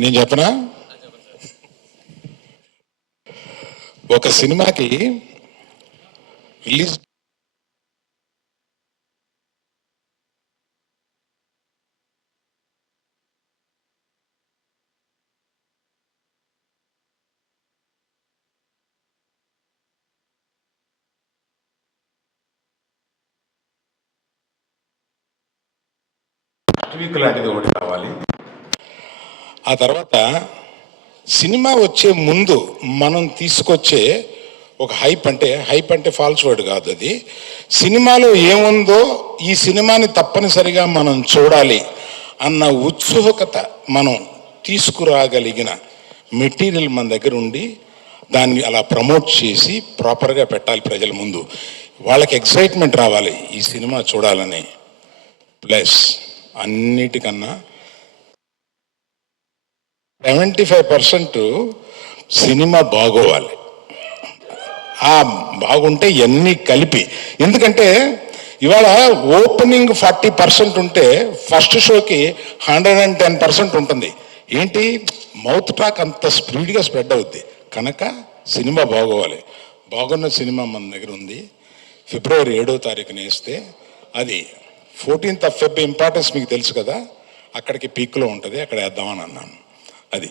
నేను చెప్పనా? ఒక సినిమాకి రిలీజ్ వీక్ లాంటిది ఒకటి కావాలి. ఆ తర్వాత సినిమా వచ్చే ముందు మనం తీసుకొచ్చే ఒక హైప్ అంటే హైప్ అంటే ఫాల్స్ వర్డ్ కాదు అది. సినిమాలో ఏముందో ఈ సినిమాని తప్పనిసరిగా మనం చూడాలి అన్న ఉత్సుకత మనం తీసుకురాగలిగిన మెటీరియల్ మన దగ్గర ఉండి దాన్ని అలా ప్రమోట్ చేసి ప్రాపర్గా పెట్టాలి ప్రజల ముందు. వాళ్ళకి ఎక్సైట్మెంట్ రావాలి ఈ సినిమా చూడాలని. ప్లస్ అన్నిటికన్నా సెవెంటీ ఫైవ్ పర్సెంట్ సినిమా బాగోవాలి. ఆ బాగుంటే ఇవన్నీ కలిపి. ఎందుకంటే ఇవాళ ఓపెనింగ్ ఫార్టీ పర్సెంట్ ఉంటే ఫస్ట్ షోకి హండ్రెడ్ అండ్ టెన్ పర్సెంట్ ఉంటుంది. ఏంటి? మౌత్ టాక్ అంత స్పీడ్గా స్ప్రెడ్ అవుద్ది. కనుక సినిమా బాగోవాలి. బాగున్న సినిమా మన దగ్గర ఉంది. ఫిబ్రవరి ఏడో తారీఖున వేస్తే అది ఫోర్టీన్త్ ఆఫ్ ఫెబ్ ఇంపార్టెన్స్ మీకు తెలుసు కదా అక్కడికి పీక్లో ఉంటుంది అక్కడ వేద్దామని అన్నాను. అది